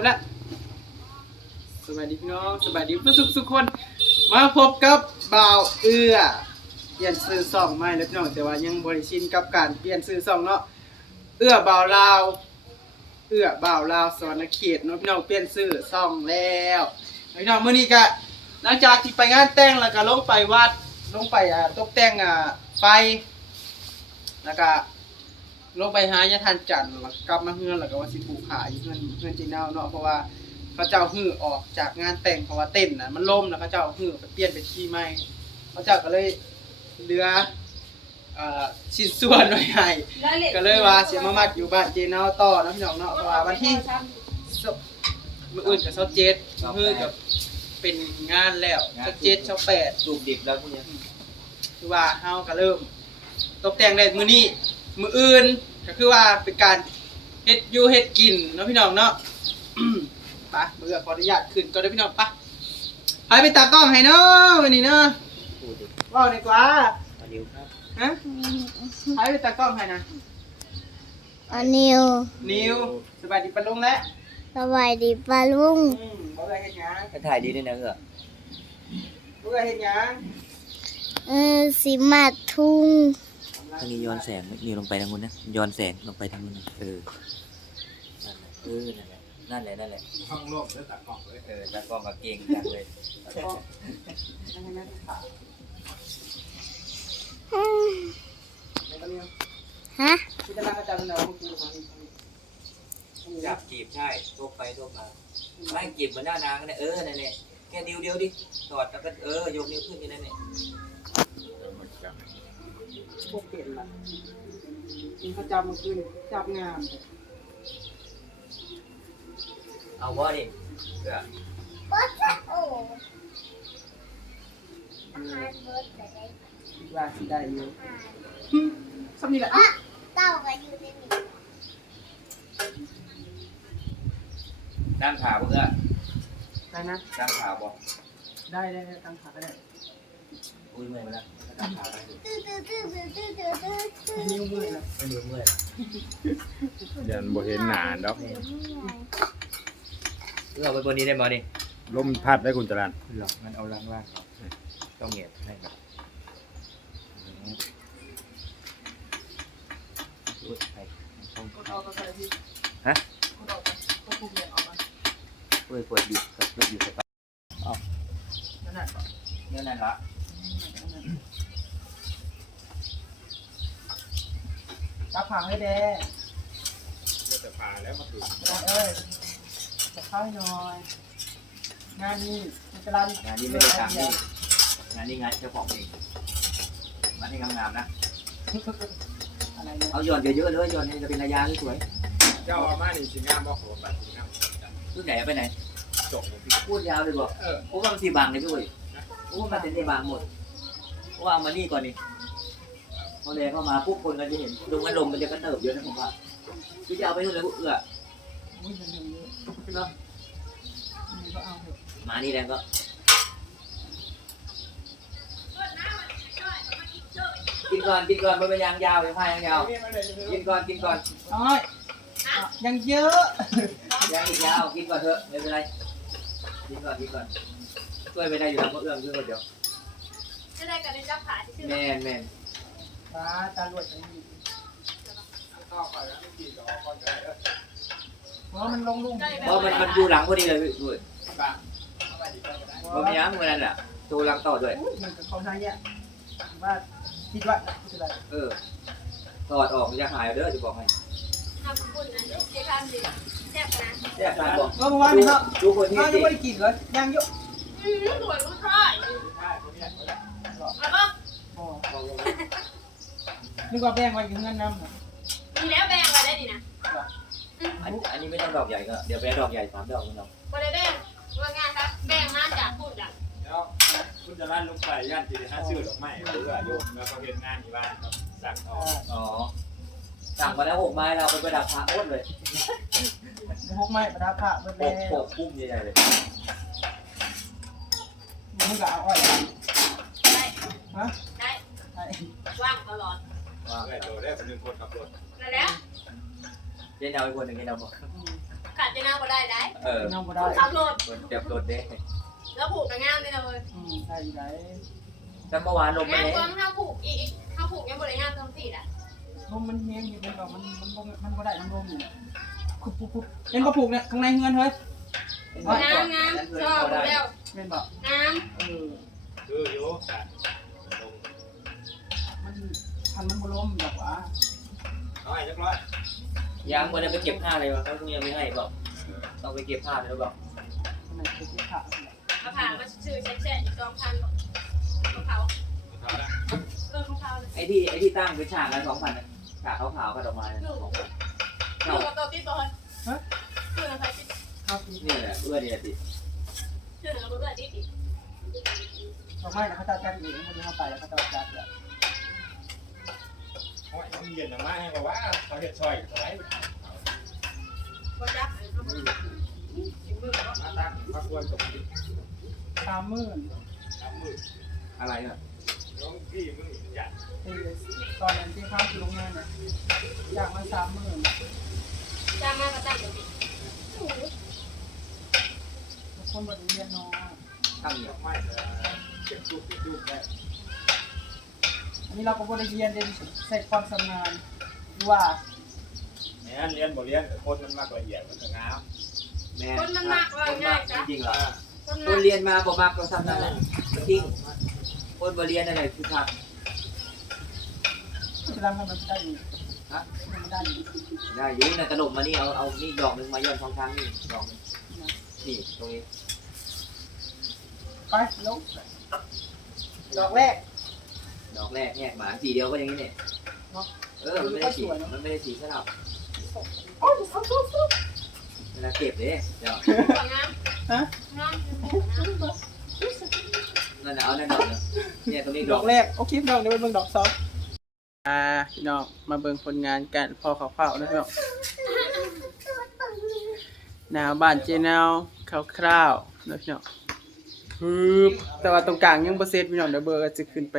คนละสวัสดีพี่น้องสวัสดีผู้สุขสุขคน มาพบกับบ่าวเอื้อเปลี่ยนซื้อซองใหม่แล้วพี่น้องแต่ว่ายังบริชินกับการเปลี่ยนซื้อซองเนาะเอื้อบ่าวลาว เอื้อบ่าวลาวสอนเขตเนาะพี่น้องเปลี่ยนซื้อซองแล้วพี่น้องเมื้อนี้ก็หลังจากที่ไปงานแต่งแล้วก็ลงไปวัดลงไปอ่าตกแต่งอ่าไฟแล้วก็ ลงไปหายาทานจันทร์แล้วกลับมาเฮือนแล้วก็ว่าสิปลูกขายอยู่เฮือนเฮือนจีนาวเนาะเพราะว่าเขาเจ้าฮื้อออกจากงานแต่งเพราะว่าเต้นน่ะมันล่มแล้วเขาเจ้าฮื้อไปเปลี่ยนเป็นที่ใหม่เขาเจ้าก็เลยเหลือเอ่อชิ้นส่วนไว้ให้ก็เลยว่าสิมามัดอยู่บ้านเจนาวต่อเนาะพี่น้องเนาะเพราะว่าวันที่สิบมื้ออื่นก็27มื้อก็เป็นงานแล้ว27 28สูบดิบแล้วพวกเนี้ยคือว่าเฮาก็เริ่มตกแต่งได้มื้อนี้มื้ออื่น ก็คือว่าเป็นการเฮ็ดอยู่เฮ็ดกินเนาะพี่น้องเนาะไปมื้อขออนุญาตขึ้นก่อนเด้อพี่น้องไปไปไปตากล้องให้เนาะวันนี้เนาะพูดดิเว้าดีกว่ามาดิวครับฮะไปไปตากล้องให้นะอันนิวนิวสบายดีปะลุงแล้วสวัสดีปาลุงอืมบ่ได้เฮ็ดหยังถ้าถ่ายดีด้วยนะเออบ่ได้เฮ็ดหยังเออสิมาทุ่ง ทางนี้ย้อนแสงนี่ลงไปทางนู้นนะย้อนแสงลงไปทางนู้นนะเออนั่นแหละเออนั่นแหละนั่นแหละนั่นแหละห้องโลกแล้วตัดกล่องเลยเออตากล้องกับเก่งจังเลยตากล้องให้แม่ถ่ายแล้วก็นิวฮะที่จะรักอาจารย์เราเมื่อกี้ของนี่ของนี่จับจีบใช่โทกไปโทกมาไม่จีบเหมือนหน้านางเนี่ยเออนั่นแหละแค่นิ้วเดียวดิถอดแล้วก็เออยกนิ้วขึ้นแค่นั้นเอง พวกเปลี่ยนละนี่เขาจับมือขึ้นจับงามเอาว่าดิเออคิดว่าสิได้อยู่สำนีแหละเต้าก็อยู่ในนี้นั่งขาเพื่อได้นะนั่งขาบ่ได้ได้ได้ตั้งขาก็ได้อุ้ยเมื่อยมาแล้ว นั่งขาไปดูตื้อตื้อตื้อตื้อตื้อตื้อตื้อนิ้วมือแล้วไม่มือเมื่อยยันบ่เห็นหนาดอกเออเอาไปบนนี้ได้ไหมดิลมพัดได้คุณจรันหรอกมันเอาล่างล่างต้องเหยียบให้ครับอุ๊ยไปต้องกดออกก็ใส่ที่ฮะกดออกก็คุมเนี่ยออกมาเปิดเปิดอยู่กับเปิดอยู่กับนั่นแหละเนี่ยนั่นละ จับผังให้แดงจะผ่าแล้วมาถึงเอ้ยจะเข้าให้หน่อย งานนี้มันจะรันงานนี้ไม่ได้ตามนี่งานนี้งานเจ้าของเองมันให้งามๆนะ อะไรเนี่ยเอาหย่อนเยอะๆเลยหย่อนนี่จะเป็นระยะสวยเจ้าอามานี่สิงามบ่ผมบัดสิงามๆรุ่นไหนไปไหน จบเลยพี่พูดยาวเลยบอกเออเพราะว่ามันสีบางเลยพี่เว้ยเพราะว่ามันเป็นสีบางหมดเพราะว่าเอามานี่ก่อนนี่ พอแดงเข้ามาปุ๊บคนก็จะเห็นลมกันลมมันจะกระเติบเยอะนะผมว่าพี่จะเอาไปนู่นเลยพวกเอื้ออุ้ยมันยังเยอะเนาะมีก็เอาเถอะมานี่แดงก็กินก่อนกินก่อนมันเป็นยางยาวยังพายยางยาวกินก่อนกินก่อนโอ้ยยังเยอะยางอีกยาวกินก่อนเถอะไม่เป็นไรกินก่อนกินก่อนช่วยไม่ได้อยู่แล้วเพราะเอื้อมช่วยคนเดียวจะได้กันในเจ้าขาที่ชื่อแม่นแม่ นตาตาลวดอย่างนี้เข้าไปแล้วไม่กี่ดอกก็ได้เออเพราะมันลงลุ่มเพราะมันมันอยู่หลังพอดีเลยพี่ด้วยบ้างเข้าไปดีไปก็ได้เพราะมีน้ำเหมือนกันแหละโชว์หลังต่อด้วย อุ้ยมันกับเขาทางเนี้ยว่าคิดว่าคืออะไรเออถอดออกมันจะหายเอาเด้อจะบอกให้ทำบุญนะเจ๊ทำดีแซ่บนะแซ่บทานบอกก็เมื่อวานนี้เนาะดูคนที่ข้าวจยัริงงไม่ได้กินเลยยังเยอะอืมสวยรู้ใช่ใช่คนเนี้ยคนเนี้ยแล้วก็ อ๋อ นึกว่าแบ่งไว้อยู่เงินน้ำนะมีแล้วแบ่งไว้ได้ดีนะอันอันนี้ไม่ต้องดอกใหญ่ก็เดี๋ยวไปดอกใหญ่สามดอกมันดอกก็ได้แบ่งว่างานครับ แบ่งมาจากพูดอะแล้วคุณจรันลงไปย่านที่ห้าซื้อดอกไม้หรือว่าโยมแล้วก็เห็นงานที่บ้านครับสั่งต่ออ๋อสั่งมาแล้วหกไม้เราไปประดับพระโคตรเลยพกไม้ประดับพระเบิดหแล้กหวกพุ่มใหญ่ๆเลยมึงก็เอาอ้อยได้ฮะได้ใช่ว่างตลอด ว่าได้โตได้เป็นหนึ่งคนขับรถนั่นแล้วเล่นเอาอีกคนหนึ่งเล่นเอาบอกขาดจะนห้าบ่ได้ได้เออน้ำบ่ได้ขับรถคนเจ็บรถเด้แล้วผูกกับงามเลยนะเว้ยอืมใช่ได้แต่เมื่อวานลมไม่งามได้ตอนห้าผูกอีกห้าผูกยังบ่ได้งามตอนสี่อะลมมันเฮียงอยู่มันก็มันมันบ่มันบ่ได้น้ำลมอยู่คุบคุบคุบเห็นบ่ผูกเนี่ยข้างในเงินเฮ้ยงามงามชอบแล้วแม่นบ่งามเออคืออยู่กันลงมัน ทันมันบ่ลมดอกหว่าเอาให้เรียบร้อยยังวันนี้ไปเก็บผ้าอะไรวะเขาคงยังไม่ให้บอกต้องไปเก็บผ้าเลยบอกข้างในคือที่ขามาผ่ามาซื้อแช่ๆอีกสองพันของเขาเอาละเออของเขาเลยไอ้ที่ไอ้ที่ตั้งเป็นฉากละสองพันฉากขาวๆกับดอกไม้นะสองพันอยู่กับตัวที่ตอนคืออะไรที่ครับนี่แหละเอื้อเดียติคือเราเบื่อที่ติดดอกไม้นะเขาจะจัดเองเขาจะเข้าไปแล้วเขาจะจัดแบบ โอ้ยมันเย็นมากให้บอกว่าเขาเห็ดซอยอะไรบ่จักมาตั้งมาควรตกดิสามหมื่นน้ำมืออะไรอะน้องพี่มึงหยัดตีเลยตอนนั้นที่ข้ามคือโรงงานเนี่ยอยากมาสามหมื่นจ้างมากก็จ้างอยู่ดิทุกคนบริเรียนน้อยตั้งอยู่ไม่เก็บตู้ติดตู้ได้ นนี้เราก็บริเรียนเรียนใส่ความสำนานว่าเนี่ยเรียนบ่เรียนคนมันมากละเอียดมันจะงามแม่คนมันมากว่าคนง่ามายกจ้ะจริงๆเหรอคนคมานกเรียนมาบอกมากก็ทำนั่นแหละจริงคนบเรียนอะไรคือทจะทำให้มันได้อยู่ฮะมันได้อยู่ำได้อยุ่ในกระดมมานี่เอาเอานี่ดอกหนึ่งมาย้อนทองคำนี่ดอกหนึงนี่ตรงนี้ไปลงดอกแรก ดอกแรกแยกหมาสีเดียวก็อย่างนี้เนี่ยเออมันไม่ได้สีมันไม่ได้สีสลับโอ้ยสามสองสามเวลาเก็บเลยเดี๋ยวงามฮะงามนั่นน่ะเอานั่นดอกเนอะเนี่ยตรงนี้ดดออกกแรกโอเคพี่น้องเดี๋ยวไปเบิ่งดอกสองอ่าพี่น้องมาเบิ่งผลงานกันพอขาวๆนะพี่น้องแนวบ้านเจแนวคร่าวๆนะพี่น้อง ฮึบแต่ว่าตรงกลางยังบ่เสร็จพี่น้องเดี๋ยวเบอร์จะขึ้นไป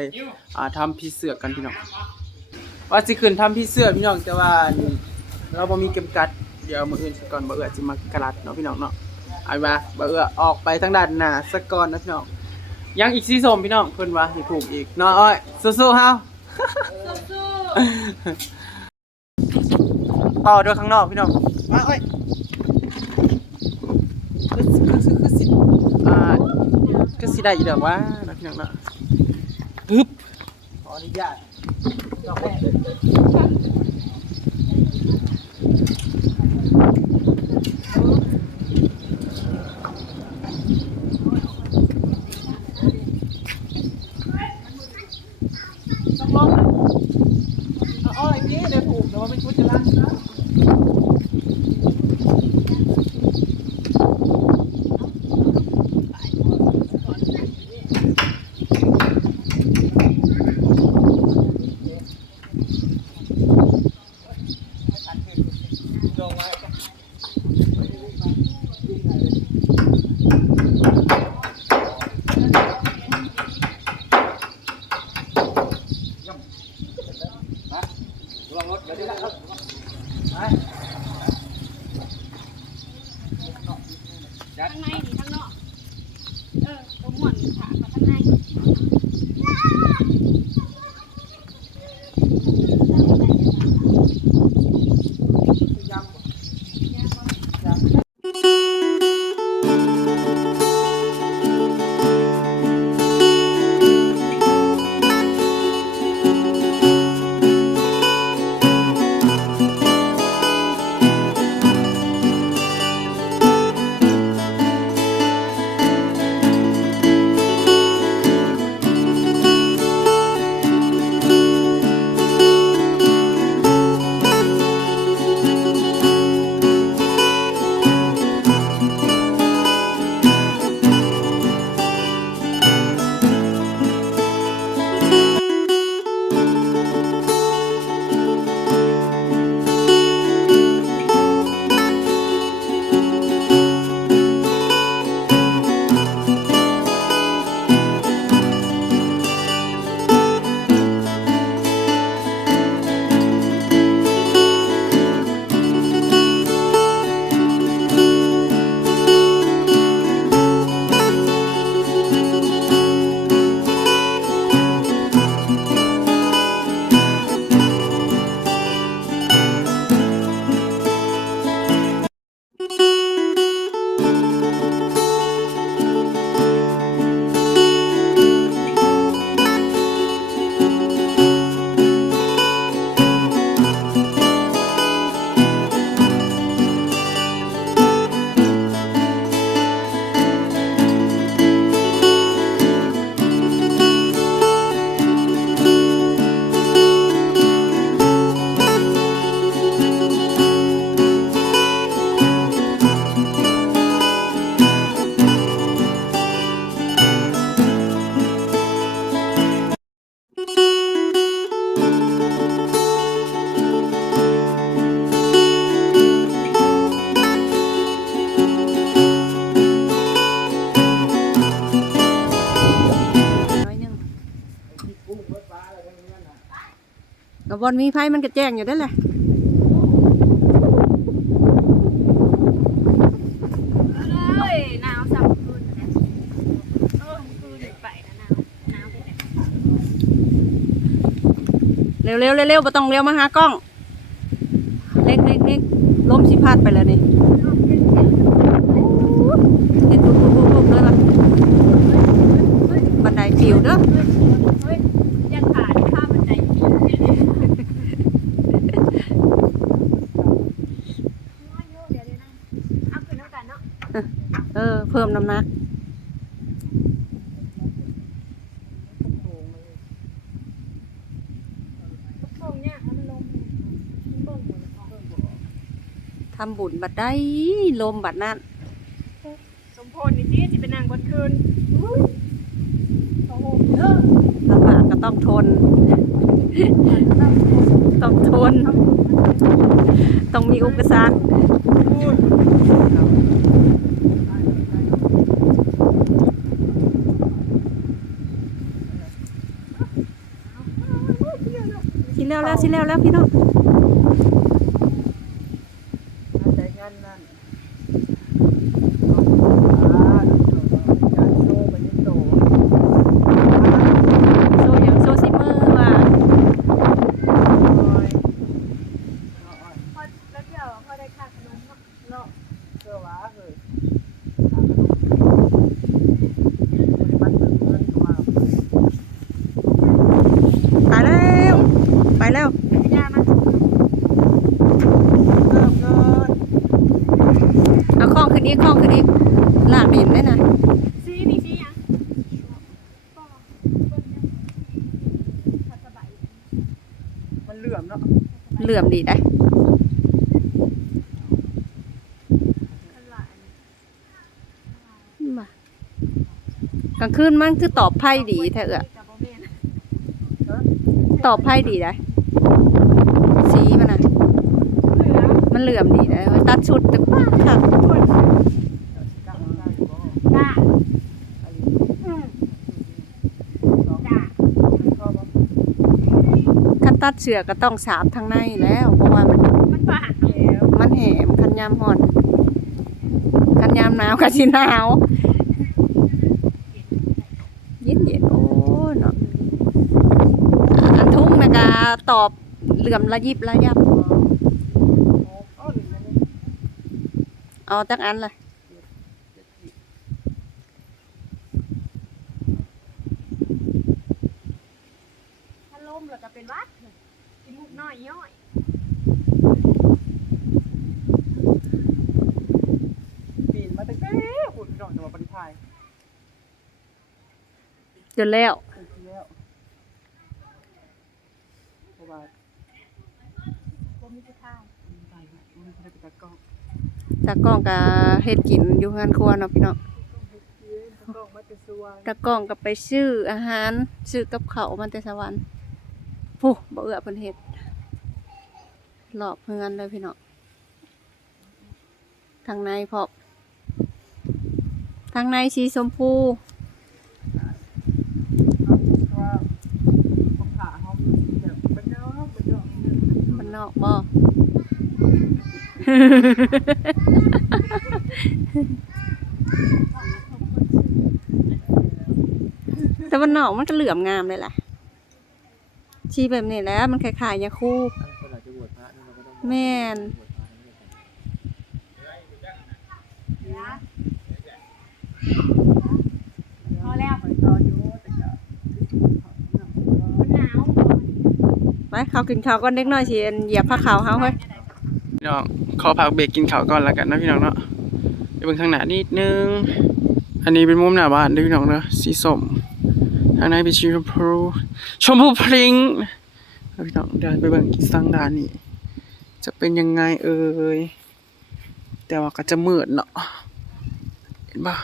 อ่าทำพี่เสือกกันพี่น้อง ว่าสิขึ้นทำพี่เสือกพี่น้องแต่ว่าเราบ่มีเก็บกัด เดี๋ยวมื้ออื่นซะก่อนบ่เอื้อสิมากระลัดเนาะพี่น้องเนาะเอาว่าบ่เอื้อออกไปทางด้านหน้าซะก่อนนะพี่น้อง ยังอีกสีส้มพี่น้องเพิ่นว่าสิผูกอีกเนาะอ้อยสู้ๆเฮา สู้ต่อด้วยข้างนอกพี่น้องมาอ้อยคือคือคือคือสิอ่าก็ สิได้อยู่ดอกว่านะพี่น้องเนาะฮึบขออนุญาตดอกแรก ต้องลองนะเอาอ้อยนี่เดี๋ยวถูกเดี๋ยวมันเป็นชุดจะรันนะ ลง อลมีไพ่มันก็แจ้งอยู่ได้แหละเอ้ยเร็วเร็วเร็วเร็วบ่ต้องเร็วมาหากล้อง เล็กเล็กเล็กล้มสิพลาดไปแล้วนี่เห็นปุ๊บปุ๊บปุ๊บเลยป่ะบันไดปิวเด้อ เฮ้ยยันขาดข้ามบันไดปีนเนี่ยเดี๋ยวเดี๋ยวนะเอาขึ้นแล้วกันเนาะ เออ เพิ่ม น้ำหนักตรงเนี่ยมันลงเบิ่งหมดเลยทำบุญบัดได้ลมบัดนั้น สมพรนี่ที่จะเป็นนางบนคืนโอ้โหเด้อลำบากก็ต้องทน ต้องทน ต้องมีอุปสรรคสิ แล้วแล้วพี่น้อง ใจงานนั่นอ่าการโชว์ไปนี่โต โซอย่างโซซิมือว่า น้อย พอแล้วเดี๋ยวพอได้ค่าขนมเนาะเนาะ เชื่อว่าเฮ้ยทางขนมบริบัติเงินว่า ตายแล้ว ไปแล้ว ไม่ยามา เริ่มเงิน เอาข้องขึ้นอีกข้องขึ้นอีกลากดินได้นะ ซีนี่ซียังก็เบิ่งเนี่ยพอสบาย มันเหลื่อมเนาะ เหลื่อ มดีได้กลางคืนมันคือตอบไพ่ดีแท้เอะกับบ่แม่นตอบไพ่ดีได้สีมันนะมันเหลื่อมดีได้ตัดชุดแต่ป้าค่ะ กังได้บ่ จ้า อันนี้ อืม สอง จ้า ชอบบ่ คัน ตัดเสือก็ต้องสาบทางในแล้ว เพราะว่ามันมันบาดแล้วมันแหมคันยามห่อนคันยามหนาวก็สิหนาวเย็นเย็นโอ้เนาะอันทุ่งนะกาตอบเหลื่อมระยิบระยับอ๋อหรือยังไงเอาจักอันเลย ถ้าล้มแล้วก็เป็นหวัดกินมุกน้ อยย่อยปีนมาตั้งแต่หุ่นพี่น้องจังหวัดปทุมธานีจนแล้วเคยกินแล้วเพราะว่าบ่มีผู้ทายใส่มันไม่ได้เป็นตะกร้องตากล้องก็เฮ็ดกินอยู่งานครัวเนาะพี่น้องตะกร้องมาเป็นส่วนตากล้องก็ไปซื้ออาหารซื้อกับเขาวมาแต่สวรรค์ผู้บ่เอื้อเพิ่นเฮ็ด หลอบเฮือนเลยพี่น้องทางในพอทางในสีชมพูมันนอกบ่แต่มันนอกมันก็เหลื่อมงามเลยแหละชีแบบนี้แล้วมันคล้ายๆยาคู แม่นพอแล้วไปต่ออยู่แต่ก็มันหนาวไปเขากินข้าวก่อนเด็กน้อยสิเหยียบผ้าขาวเฮาเฮ้ยพี่น้องขอพักเบรกกินข้าวก่อนแล้วกันนะพี่น้องเนาะไปเบิ่งทางหน้านิดนึง อันนี้เป็นมุมหน้าบ้านด้วยพี่น้องเนาะสีส้มทางในเป็นชมพูชมพูพริ้งพี่น้องเดินไปเบิ่งอีกทางด้านนี้ จะเป็นยังไงเอ่ย แต่ว่าก็จะมืดเนาะ เห็นปะ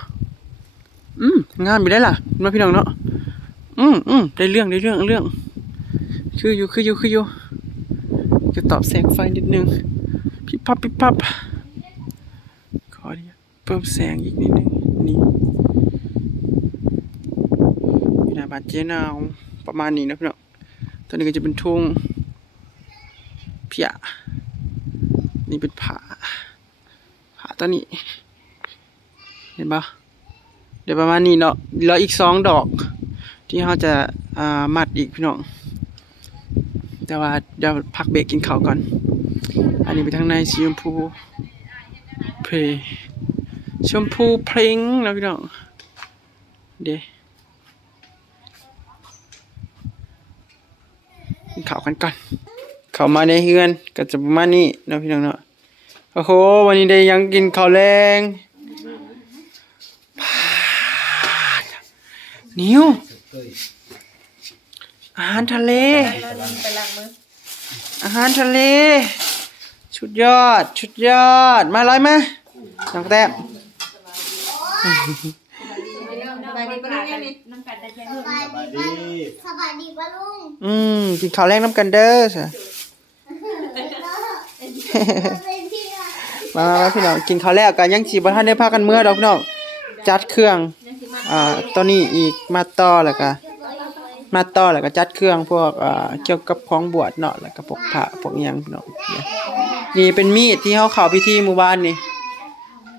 อืมงามอยู่ได้ล่ะเห็นปะพี่น้องเนาะ อืมอืมได้เรื่องได้เรื่องเรื่อง คืออยู่คืออยู่คืออยู่ จะตอบแสงไฟนิดนึงพิบพับพิบพับ ขออนุญาตเพิ่มแสงอีกนิดนึง นี่อยู่หน้าบานเจนาวประมาณนี้นะพี่น้องตอนนี้ก็จะเป็นทุ่งพีย นี่เป็นผาผาตัวนี้ เห็นปะเดี๋ยวประมาณนี้เนาะแล้วอีกสองดอก ที่เขาจะอ่ามัดอีกพี่น้องแต่ว่าเดี๋ยวพักเบรกกินข้าวก่อน อันนี้ไปทางในสีชมพูเพลชมพูเพลงแล้วพี่น้องเดกินข้าวกันก่อน เข้ามาในเฮือนก็จะประมาณนี้เนาะพี่น้องเนาะโอ้โหวันนี้ได้ยังกินข้าวแรงนิ้วอาหารทะเล อาหารทะเล ชุดยอด ชุดยอด มาร้อยมาน้องแต้มสบายดีปะลุงยังนี่น้ำกันได้แค่สบายดีปะสบายดีปะลุงอืม กินข้าวแรงน้ำกันเด้อสะเป็นพี่อะ มามามาพี่น้องกินข้าวแล้วกันยังสิบ่ทันได้พากันเมื่อดอกพี่น้องจัดเครื่องอ่าตอนนี้อีกมาต่อแล้วก็มาต่อแล้วก็จัดเครื่องพวกอ่าเกี่ยวกับของบวชเนาะแล้วก็พวกพระพวกอิหยังพี่น้องเนี่ยนี่เป็นมีดที่เฮาเข้าพิธีหมู่บ้านนี่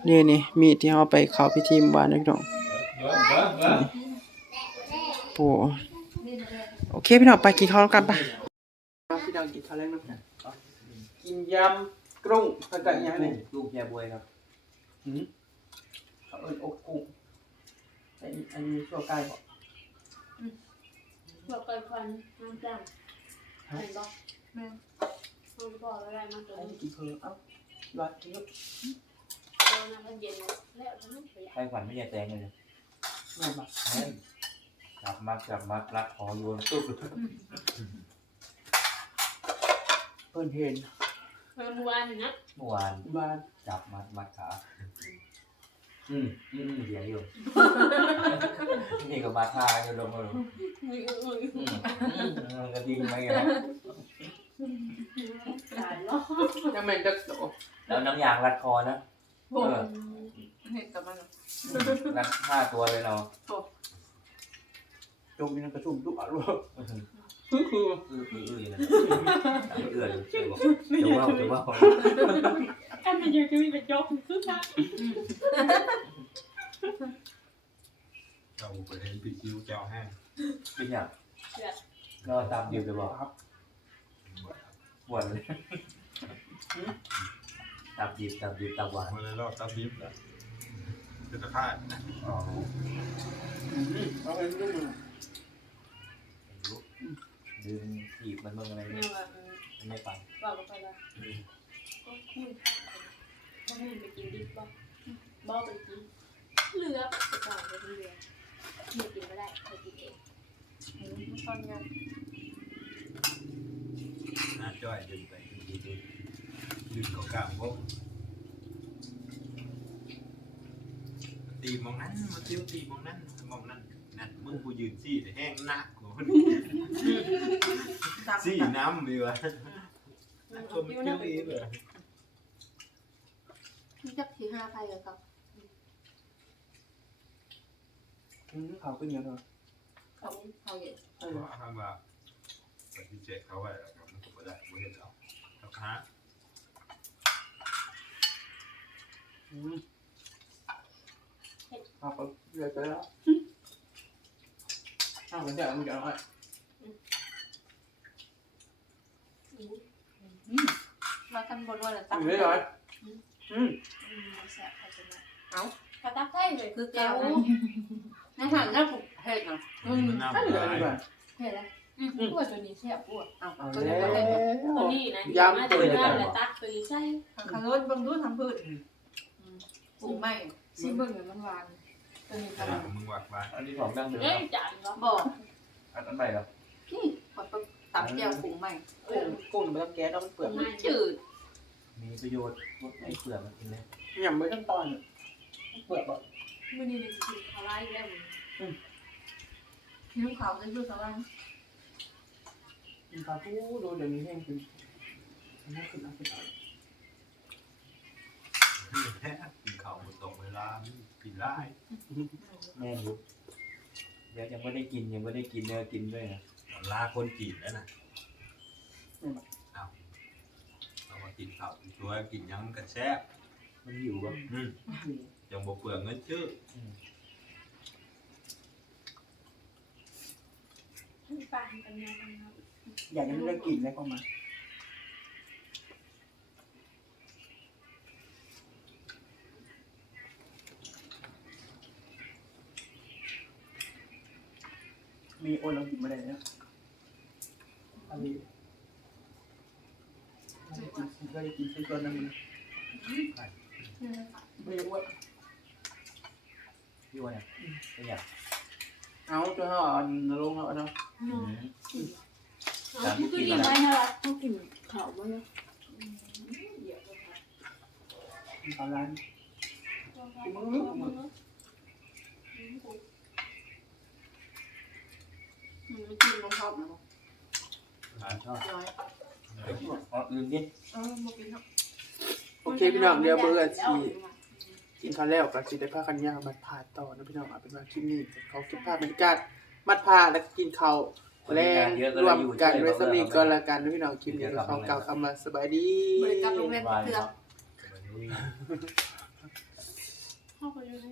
นี่นี่มีดที่เฮาไปเข้าพิธีหมู่บ้านนะพี่น้องโอ้โอเคพี่น้องไปกินข้าวกันไปพี่น้องกินข้าวแล้น้ำ กันกินยำกุ้งแล้วก็อิหยังนี่ลูกแย่บวยครับหืมเขาเอิ้นอกกุ้งอันนี้อันนี้ชั่วไก่บ่บอกไปควันน้ำจังเห็นปะแม่มันบอกอะไรมาตัวอันนี้นี้กี่เพิ่มเอ้าวัดเยอะตัวน้ำมันเย็นแล้วมันไม่เสียใครขวัญไม่ใช่แตงเลยแม่นบ่จับมัดจับมัดรัดคอโยนตุ๊บเพิ่นเห็น เมื่อวานนะเมื่อวานบ้านจับมัดมัดขา อืมอืมอืมเสียงอยู่ นี่ก็มาท่ากันลงมาลงอืมอืมมันก็ทิ้งไปกันนะตายแล้วยังแม่นจักโตแล้วน้ำยางรัดคอนะเออเห็นกับมัน รัดห้าตัวเลยเนาะจมอยู่ในกระชุ่มดุอะลูกอืม คือคืออื้ออืออื้อเลยนะเอื้อเลยเชื่อบอกจะว่าจะว่ากันมันยู่ที่มีเป็นยกคือนะเจ้าไปเห็นปิดคิ้วเจ้าแห้งเป็นอย่างก็ตามดิบเลยบอกครับหวานเลยตามดิบตามดิบตามหวานมาเลยรอบตับดิบแล้วเป็นตะพาดอ๋อเอาไปลูกมัน ดึงถีบมันมึงอะไรแม่เนี่ยมันไม่ไปบอกไปแล้วก็คุยก็ให้ไปกินดิบบ่บ่ไปกินเหลือไปก่อนไปเหลือไม่กินไม่ได้ไปกินเองตอนงานหน้าจ้อยดึงไปดึงดึงดึงดึงเกาะกลางพวกตีมองนั้นมาติ้วตีมองนั้นมองนั้นนั่นมึงกูยืนซี่แต่แห้งหนัก คนซี่น้ำดีวะชมติ้วอีกเลยนี่จักทีห้าไฟกับเขาอืมเขาเป็นยังไงเขาเขาเย็นใช่เพบ่ราะว่าว่าปฏิเสธเขาไว้แล้วก็มันก็บ่ได้บ่เห็นเอาเอาค้าอืมเอาไปเรื่อยไปแล้ว เอาไปเดี๋ยวมึงจะเอาไว้มากันบนว่าจะตัอยู่เรื่อยๆอืมแสบใครจะมาเอากระตักได้เลยคือแก้วนะในหันแล้วผมเห็ดนะมันน้ำใช่เหรอลายดีกว่าเห็ดแล้วปวดตัวนี้แสบปวดเอาเอาตัวแล้นี้วก็เห็ดตัวนี้นะย้ำมาตัตัววเดียวนั้กันนแหละตักตัวนี้ใช่ขังรถบางรุ่นทำพืชปลูกไม่ซีเบิ้งเนี่ยมันหวาน ตัวนี้อ่าทำมึงวักมาอันนี้ของดั้งเดิมเอ้ยจานก็บอกอันนั้นใหม่เหรอนี่ขอต้องตับแก้วปลูกใหม่กุ้งกุ้งมันต้องแก๊สแล้วมันเปลือกมันจืดมีประโยชน์พวกไอ้เปลือกมันกินเลยอย่างไม่ต้องตอนเนี่ยเปลือกบ่มื่อนี้เลยกินข้าวไล่แล้วมึงผิวขาวจะยืดสว่างกินปลาทูดูเดี๋ยวนี้แห้งขึ้นน่าขึ้นน่าขึ้นกินข้าวหมดตรงเวลา กินได้แม่ยุบเดี๋ยวยังไม่ได้กินยังไม่ได้กินเนื้อกินด้วยนะลาคนจีนแล้วนะคกินข้าวช่วยกินหยังกันแซ่บมันหิวแบบอืมยังบ่เปลืองเงินชื่อป่านกันยังกันครับอยากให้ได้กินได้เข้ามา มีโอนเรากินมาได้แล้วอันนี้ก็ได้กินซื้อตัวนึงไม่รู้ว่าพี่ว่าเนี่ยเป็นอย่างเอาตัวห่อนลงแล้วเนาะเอาคือกินได้นะต้องกินข้าวมั้งเนาะเดี๋ยวต อนร้านกินลงท็อปเนาะชอบน้อยอ๋ออื่นดิเออบ่กินเนาะโอเคพี่น้องเดี๋ยวเบื่อสิกินข้าวแล้วก็สิได้พากันย่างมัดผ่าต่อนะพี่น้องเอาเป็นว่าคลิปนี้เขาเก็บภาพบรรยากาศมัดผ่าแล้วก็กินข้าวแรงรวมกันไว้สมีก่อนละกันนะพี่น้องคลิปนี้ก็ขอกล่าวคำว่าสบายดีบริการโรงแรมเถื่อนเข้าไปเลย